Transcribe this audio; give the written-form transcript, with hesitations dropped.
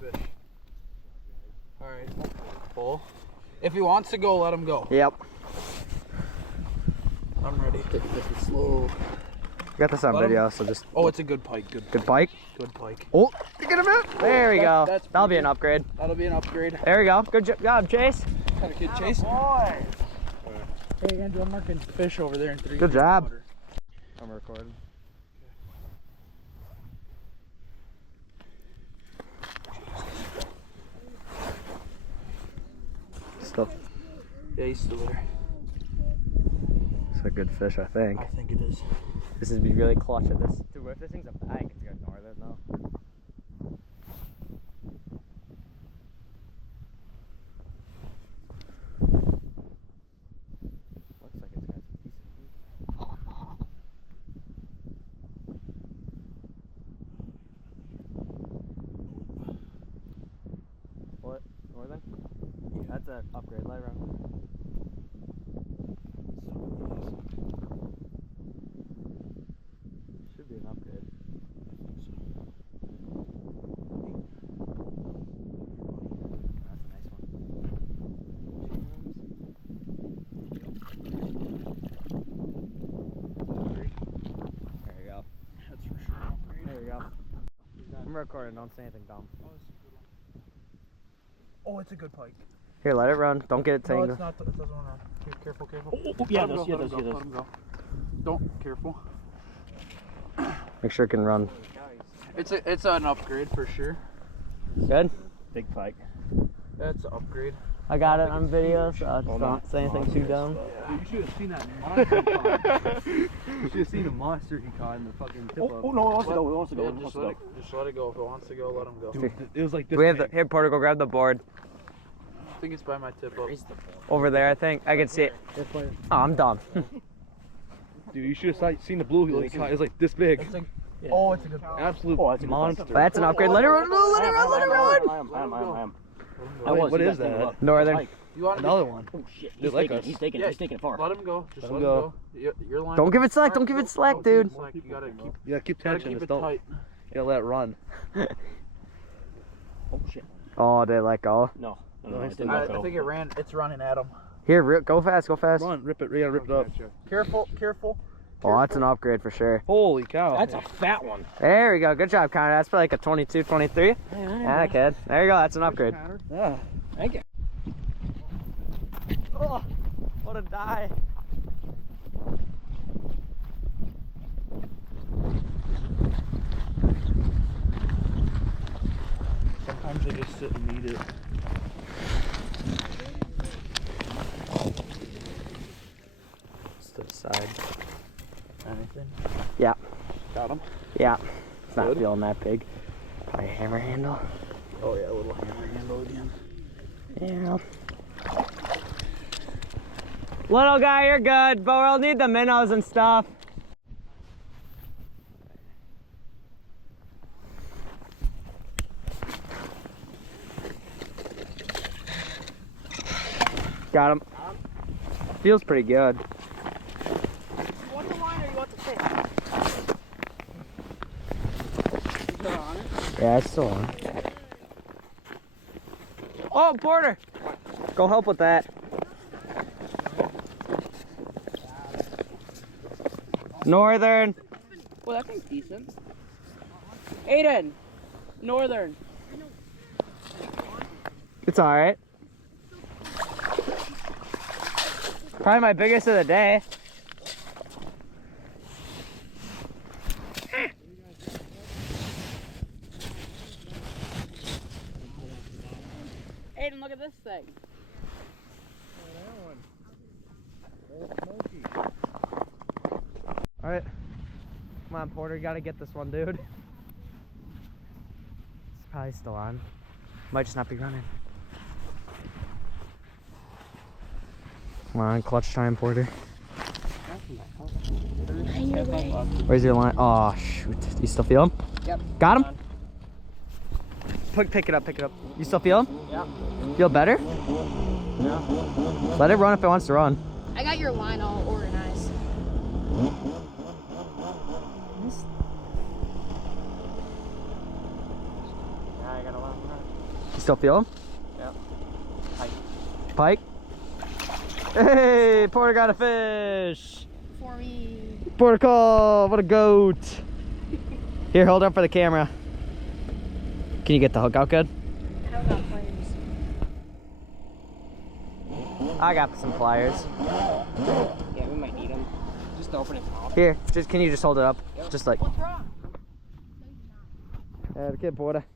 fish. All right, full. If he wants to go, let him go. Yep. I'm ready. Take it nice and slow. I got this on video, so just. Oh, it's a good pike. Good pike? Good pike. Oh, you get him out. There we go. That'll be an upgrade. That'll be an upgrade. There we go. Good job, Chase. Got a kid Chase. Boy. Hey, Andrew, I'm marking fish over there in 3 Good job. Water. I'm recording. Still. Yeah, he's still there. It's a good fish, I think. I think it is. This is be really clutch at this. Dude, what if this thing's a bag? It's got northern though. Looks like it's got some decent heat. What? Northern? Yeah. That's an upgrade light round. Should be an upgrade. That's a nice one. There you go. That's for sure an upgrade. There you go. I'm recording, don't say anything dumb. Oh, it's a good pike. Here, let it run. Don't get it No, tangled. it's not. It doesn't want to run. Careful, careful. Oh, yeah, Let him go. Let him go. Don't. Careful. Make sure it can run. It's an upgrade for sure. Good? Big pike. That's an upgrade. I got it on video, so I just don't say anything too dumb. You should have seen that monster he caught. You should have seen the monster he caught in the fucking tip up. Oh no, it wants to go, it wants to go, Yeah, it wants just to let go. it. Just let it go. If it wants to go, let him go. Dude, it was like this. We have the, big. here, Porter, go grab the board. I think it's by my tip up. Over there, I think. I can see it. Oh, I'm dumb. Dude, you should have seen the blue he caught. It was like this big. Oh, it's a good. Absolute Oh, that's a good monster. But that's an upgrade. Let it run. No, let it run. Let it run. I am. What is that? Northern. You want Another one. Oh shit, They like us. he's taking it far. Let him go. Just Let let him him go. go. Your line. Don't give it slack. Don't give it slack, dude. You gotta keep. Yeah, keep Gotta tension. keep Just it don't. tight. You gotta let it run. Oh shit. Oh, did it let go? No, No, it he's didn't I let go. think it ran. It's running at him. Here, go fast. Go fast. Run, rip it. Yeah, rip it up. Careful, careful. Oh, that's an upgrade for sure. Holy cow. That's a fat one. There we go. Good job, Connor. That's probably like a 22, 23. Yeah, kid. There you go. That's an upgrade. Yeah. Thank you. Oh, what a die. Sometimes they just sit and eat it. Just to the side. Anything? Yeah. Got him. Yeah. It's not Good. feeling that big. Probably a hammer handle. Oh yeah, a little hammer handle again. Yeah. Little guy, you're good, but we'll need the minnows and stuff. Got him. Feels pretty good. You want the line or you want the fish? Yeah, it's still on. Oh, Porter! Go help with that. Northern. Well, that thing's decent. Aiden, northern. It's alright. Probably my biggest of the day. Aiden, look at this thing. Alright. Come on, Porter, you gotta get this one, dude. It's probably still on. Might just not be running. Come on, clutch time, Porter. Where's your line? Oh, shoot. Do you still feel him? Yep. Got him? Pick it up, pick it up. You still feel him? Yeah. Feel better? Yeah. Let it run if it wants to run. I got your line all organized. Yeah, I gotta let him run. still feel him? Yeah. Pike? Hey, Porter got a fish! For me. Porter call! What a goat! Here, hold up for the camera. Can you get the hook out good? I don't got pliers. I got some pliers. Yeah, we might need them. Just open his mouth. Here, can you just hold it up? Just like. What's wrong? Have a kid, Porter.